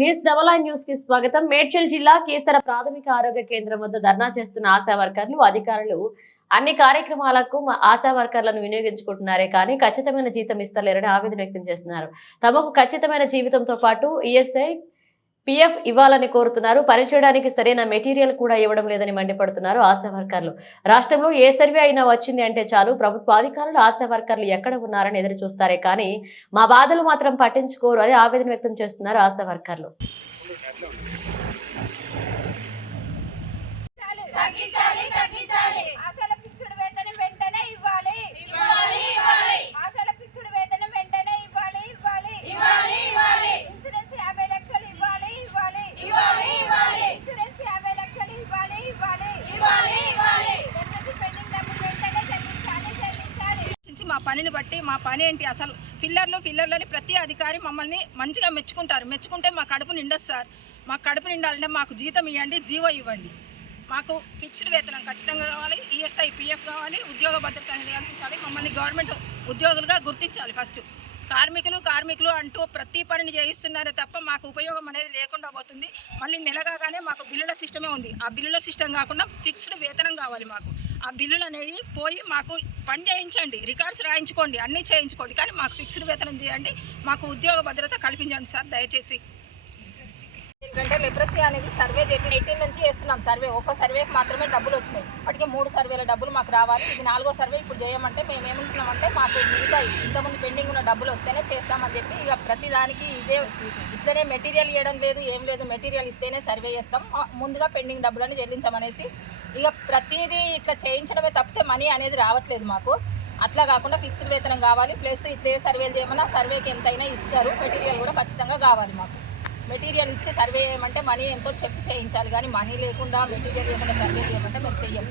VS double I న్యూస్కి స్వాగతం. మేడ్చల్ జిల్లా కేసర ప్రాథమిక ఆరోగ్య కేంద్రం వద్ద ధర్నా చేస్తున్న ఆశా వర్కర్లు అధికారులు అన్ని కార్యక్రమాలకు ఆశా వర్కర్లను వినియోగించుకుంటున్నారే కానీ ఖచ్చితమైన జీతం ఇస్తలేరని ఆవేదన వ్యక్తం చేస్తున్నారు. తమకు ఖచ్చితమైన జీవితంతో పాటు ఈఎస్ఐ పిఎఫ్ ఇవ్వాలని కోరుతున్నారు. పనిచేయడానికి సరైన మెటీరియల్ కూడా ఇవ్వడం లేదని మండిపడుతున్నారు ఆశా వర్కర్లు. రాష్ట్రంలో ఏ సర్వే అయినా వచ్చింది అంటే చాలు. ప్రభుత్వ అధికారులు ఆశా వర్కర్లు ఎక్కడ ఉన్నారని ఎదురు చూస్తారే కానీ మా బాధలు మాత్రం పట్టించుకోరు అని ఆవేదన వ్యక్తం చేస్తున్నారు ఆశా వర్కర్లు. తగ్గించాలి తగ్గించాలి. పనిని బట్టి మా పని ఏంటి? అసలు ఫిల్లర్లు ఫిల్లర్లని ప్రతి అధికారి మమ్మల్ని మంచిగా మెచ్చుకుంటారు. మెచ్చుకుంటే మా కడుపు నిండదు సార్. మా కడుపు నిండాలంటే మాకు జీతం ఇవ్వండి జీవో ఇవ్వండి. మాకు ఫిక్స్డ్ వేతనం ఖచ్చితంగా కావాలి ఈఎస్ఐ పిఎఫ్ కావాలి ఉద్యోగ భద్రత అనేది కల్పించాలి. మమ్మల్ని గవర్నమెంట్ ఉద్యోగులుగా గుర్తించాలి ఫస్ట్. కార్మికులు కార్మికులు అంటూ ప్రతి పనిని చేయిస్తున్నారే తప్ప మాకు ఉపయోగం అనేది లేకుండా పోతుంది. మళ్ళీ నెల కాగానే మాకు బిల్లుల సిస్టమే ఉంది. ఆ బిల్లుల సిస్టమ్ కాకుండా ఫిక్స్డ్ వేతనం కావాలి మాకు. ఆ బిల్లులు అనేవి పోయి మాకు పని చేయించండి రికార్డ్స్ రాయించుకోండి అన్నీ చేయించుకోండి. కానీ మాకు ఫిక్స్డ్ వేతనం చేయండి మాకు ఉద్యోగ భద్రత కల్పించండి సార్ దయచేసి. ఏంటంటే లిటరసీ అనేది సర్వే చేపి ఎయిటీన్ నుంచి చేస్తున్నాం సర్వే ఒక్క సర్వేకి మాత్రమే డబ్బులు వచ్చినాయి. ఇప్పటికే మూడు సర్వేల డబ్బులు మాకు రావాలి. ఇది నాలుగో సర్వే ఇప్పుడు చేయమంటే మేము ఏమంటున్నామంటే మాకు మిగతా ఇంతకుముందు పెండింగ్ ఉన్న డబ్బులు వస్తేనే చేస్తామని చెప్పి ఇక ప్రతి దానికి ఇదే ఇట్లనే మెటీరియల్ ఇవ్వడం లేదు ఏం లేదు. మెటీరియల్ ఇస్తేనే సర్వే చేస్తాం. ముందుగా పెండింగ్ డబ్బులని చెల్లించమనేసి ఇక ప్రతిదీ ఇట్లా చేయించడమే తప్పితే మనీ అనేది రావట్లేదు మాకు. అట్లా కాకుండా ఫిక్స్డ్ వేతనం కావాలి. ప్లస్ ఇట్లే సర్వేలు చేయమన్నా సర్వేకి ఎంతైనా ఇస్తారు. మెటీరియల్ కూడా ఖచ్చితంగా కావాలి మాకు. మెటీరియల్ ఇచ్చి సర్వే చేయమంటే మనీ ఎంతో చెప్పి చేయించాలి. కానీ మనీ లేకుండా మెటీరియల్ లేకుండా సర్వే చేయమంటే మేము చెయ్యం.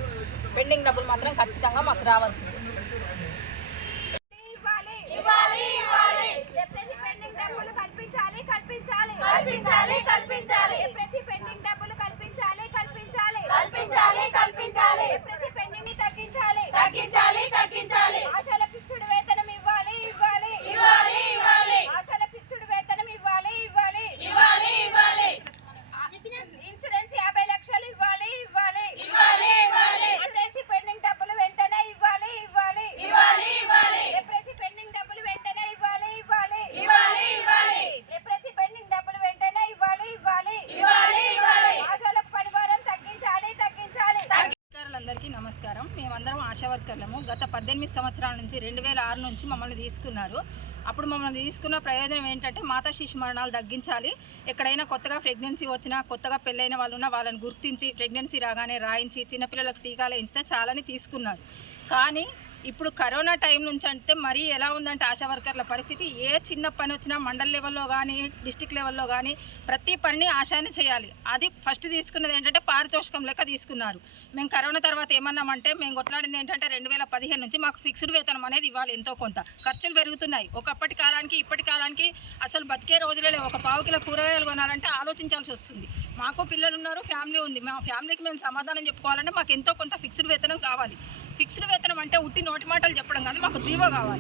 పెండింగ్ డబ్బులు మాత్రం ఖచ్చితంగా మాకు రావాల్సింది. ఇవ్వాలి ఇవ్వాలి ఇవ్వాలి. ఎప్రెసి పెండింగ్ డబ్బులు కల్పించాలి కల్పించాలి కల్పించాలి కల్పించాలి ఎప్రెసి పెండింగ్ డబ్బులు కల్పించాలి కల్పించాలి కల్పించాలి కల్పించాలి ఎప్రెసి పెండింగ్ని తగ్గించాలి తగ్గించాలి తగ్గించాలి ఆశల ఫిక్స్డ్ వేతనం ఇవ్వాలి ఇవ్వాలి ఇవ్వాలి ఇవ్వాలి ఆశల ఫిక్స్డ్ వేతనం ఇవ్వాలి ఇవ్వాలి ఇవ్వాలి ఇవ్వాలి ఇన్సూరెన్స్ యాభై లక్షలు ఇవ్వాలి ఇవ్వాలి ఇవ్వాలి ఇవ్వాలి ఎప్రెసి పెండింగ్ డబ్బులు వెంటనే ఇవ్వాలి ఇవ్వాలి ఇవ్వాలి ఇవ్వాలి ఎప్రెసి పెండింగ్ డబ్బులు వెంటనే ఇవ్వాలి ఇవ్వాలి ఇవ్వాలి ఇవ్వాలి ఎప్రెసి పెండింగ్ డబ్బులు వెంటనే ఇవ్వాలి ఇవ్వాలి ఇవ్వాలి ఇవ్వాలి ఆశలకు పరివారం తగ్గించాలి తగ్గించాలి అధికారులందరికీ నమస్కారం. మేమందరం ఆశా వర్కర్లము. గత పద్దెనిమిది సంవత్సరాల నుంచి రెండు వేల ఆరు నుంచి మమ్మల్ని తీసుకున్నారు. అప్పుడు మమ్మల్ని తీసుకున్న ప్రయోజనం ఏంటంటే మాతా శిశు మరణాలు తగ్గించాలి. ఎక్కడైనా కొత్తగా ప్రెగ్నెన్సీ వచ్చినా కొత్తగా పెళ్ళైన వాళ్ళు ఉన్నా వాళ్ళని గుర్తించి ప్రెగ్నెన్సీ రాగానే రాయించి చిన్నపిల్లలకు టీకాలు వేయించితే చాలని తీసుకున్నారు. కానీ ఇప్పుడు కరోనా టైం నుంచి అంటే మరీ ఎలా ఉందంటే ఆశా వర్కర్ల పరిస్థితి. ఏ చిన్న పని వచ్చినా మండల్ లెవెల్లో కానీ డిస్టిక్ లెవెల్లో కానీ ప్రతి పనిని ఆశానే చేయాలి. అది ఫస్ట్ తీసుకున్నది ఏంటంటే పారితోషికం లెక్క తీసుకున్నారు. మేము కరోనా తర్వాత ఏమన్నామంటే మేము కొట్లాడింది ఏంటంటే రెండు వేల పదిహేను నుంచి మాకు ఫిక్స్డ్ వేతనం అనేది ఇవ్వాలి ఎంతో కొంత. ఖర్చులు పెరుగుతున్నాయి. ఒకప్పటి కాలానికి ఇప్పటి కాలానికి అసలు బతికే రోజులలో లేవు. ఒక పావు కిలో కూరగాయలు కొనాలంటే ఆలోచించాల్సి వస్తుంది. మాకు పిల్లలు ఉన్నారు ఫ్యామిలీ ఉంది. మా ఫ్యామిలీకి మేము సమాధానం చెప్పుకోవాలంటే మాకు ఎంతో కొంత ఫిక్స్డ్ వేతనం కావాలి. ఫిక్స్డ్ వేతనం అంటే ఉట్టి నోటి మాటలు చెప్పడం కాదు మాకు జీవో కావాలి.